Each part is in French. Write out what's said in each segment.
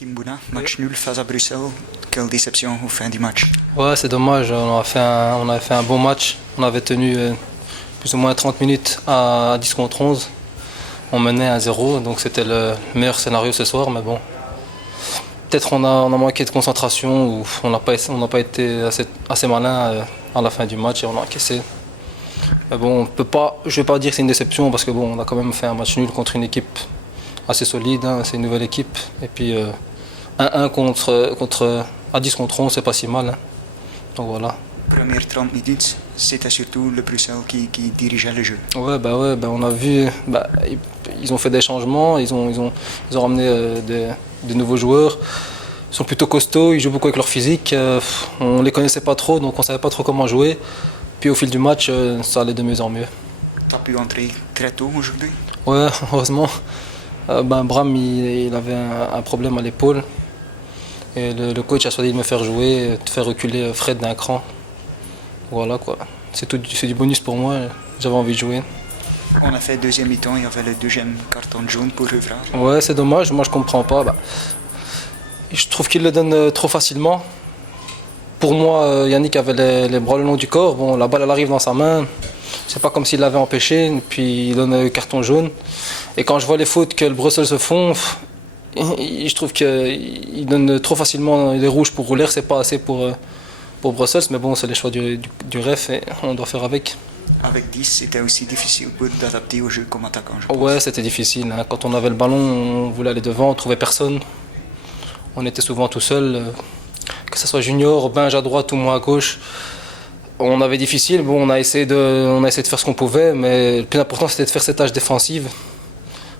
Kim Bouna, match nul face à Bruxelles. Quelle déception au fin du match. Ouais, c'est dommage. On avait fait un bon match. On avait tenu plus ou moins 30 minutes à 10 contre 11. On menait à 0, donc c'était le meilleur scénario ce soir. Mais bon, peut-être on a manqué de concentration ou on n'a pas été assez malin à la fin du match et on a encaissé. Mais bon, je ne vais pas dire que c'est une déception parce que bon, on a quand même fait un match nul contre une équipe assez solide, hein, c'est une nouvelle équipe. Et puis 1-1 à 10 contre 11, c'est pas si mal. Hein. Donc voilà. Première 30 minutes, c'était surtout le Bruxelles qui dirigeait le jeu. Ouais, on a vu, ils ont fait des changements, ils ont ramené des nouveaux joueurs. Ils sont plutôt costauds, ils jouent beaucoup avec leur physique. On ne les connaissait pas trop, donc on ne savait pas trop comment jouer. Puis au fil du match, ça allait de mieux en mieux. Tu as pu entrer très tôt aujourd'hui? Ouais, heureusement. Bram, il avait un problème à l'épaule. Et le coach a choisi de me faire jouer, de faire reculer Fred d'un cran. Voilà quoi. C'est du bonus pour moi, j'avais envie de jouer. On a fait deuxième mi-temps, il y avait le deuxième carton jaune pour Evra. Ouais, c'est dommage, moi je comprends pas. Je trouve qu'il le donne trop facilement. Pour moi, Yannick avait les bras le long du corps. Bon, la balle elle arrive dans sa main. C'est pas comme s'il l'avait empêché, puis il donne un carton jaune. Et quand je vois les fautes que le Bruxelles se font, je trouve qu'il donne trop facilement des rouges pour Rouler, c'est pas assez pour Bruxelles, mais bon, c'est les choix du ref et on doit faire avec. Avec 10, c'était aussi difficile pour d'adapter au jeu comme attaquant, je pense. Ouais, c'était difficile. Hein. Quand on avait le ballon, on voulait aller devant, on trouvait personne. On était souvent tout seul, que ce soit Junior, Benj à droite ou moi à gauche. On avait difficile, bon, on a essayé de faire ce qu'on pouvait, mais le plus important c'était de faire cette tâche défensive.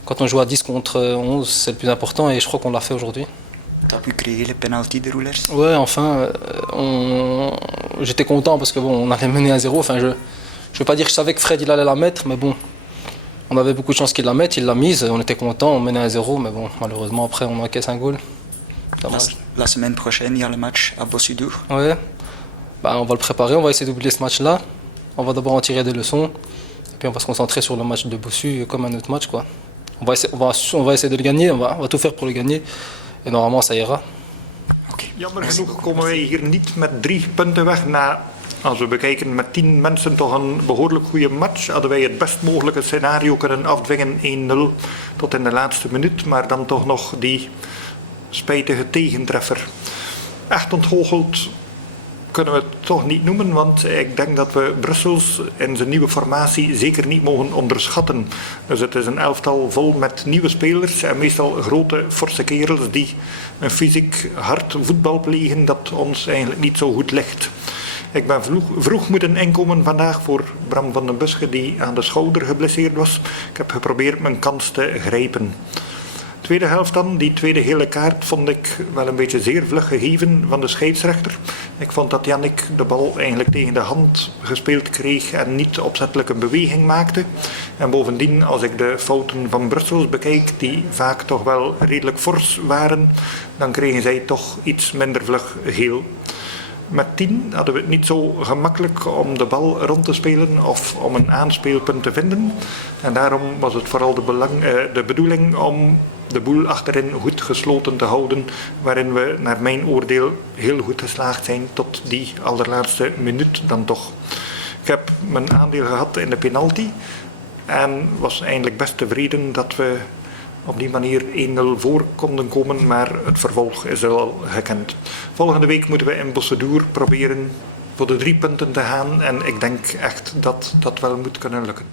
Quand on joue à 10 contre 11, c'est le plus important et je crois qu'on l'a fait aujourd'hui. Tu as pu créer les pénaltys de Roulers? Ouais, enfin, j'étais content parce que bon, on avait mené à 0. Enfin, je veux pas dire que je savais que Fred il allait la mettre, mais bon, on avait beaucoup de chance qu'il la mette, il l'a mise, on était content, on menait à 0, mais bon, malheureusement après on encaisse un goal. La semaine prochaine, il y a le match à Bossudour. Ouais, on va le préparer, on va essayer d'oublier ce match-là. On va d'abord en tirer des leçons, et puis on va se concentrer sur le match de Bossu comme un autre match, quoi. On va essayer de le gagner, on va tout faire pour le gagner, et normalement ça ira. Jammer genoeg komen wij hier niet met 3 punten weg na, als we bekijken met 10 mensen, toch een behoorlijk goede match. Hadden wij het best mogelijke scenario kunnen afdwingen, 1-0 tot in de laatste minuut, maar dan toch nog die spijtige tegentreffer. Echt ontgoocheld kunnen we het toch niet noemen, want ik denk dat we Brussels in zijn nieuwe formatie zeker niet mogen onderschatten. Dus het is een elftal vol met nieuwe spelers en meestal grote, forse kerels die een fysiek hard voetbal plegen dat ons eigenlijk niet zo goed ligt. Ik ben vroeg moeten inkomen vandaag voor Bram van den Busche die aan de schouder geblesseerd was. Ik heb geprobeerd mijn kans te grijpen. Tweede helft dan, die tweede gele kaart vond ik wel een beetje zeer vlug gegeven van de scheidsrechter. Ik vond dat Yannick de bal eigenlijk tegen de hand gespeeld kreeg en niet opzettelijk een beweging maakte. En bovendien, als ik de fouten van Brussels bekijk, die vaak toch wel redelijk fors waren, dan kregen zij toch iets minder vlug geel. Met 10 hadden we het niet zo gemakkelijk om de bal rond te spelen of om een aanspeelpunt te vinden. En daarom was het vooral de bedoeling om de boel achterin goed gesloten te houden, waarin we naar mijn oordeel heel goed geslaagd zijn tot die allerlaatste minuut dan toch. Ik heb mijn aandeel gehad in de penalty en was eigenlijk best tevreden dat we op die manier 1-0 voor konden komen, maar het vervolg is al gekend. Volgende week moeten we in Bossudour proberen voor de 3 punten te gaan en ik denk echt dat dat wel moet kunnen lukken.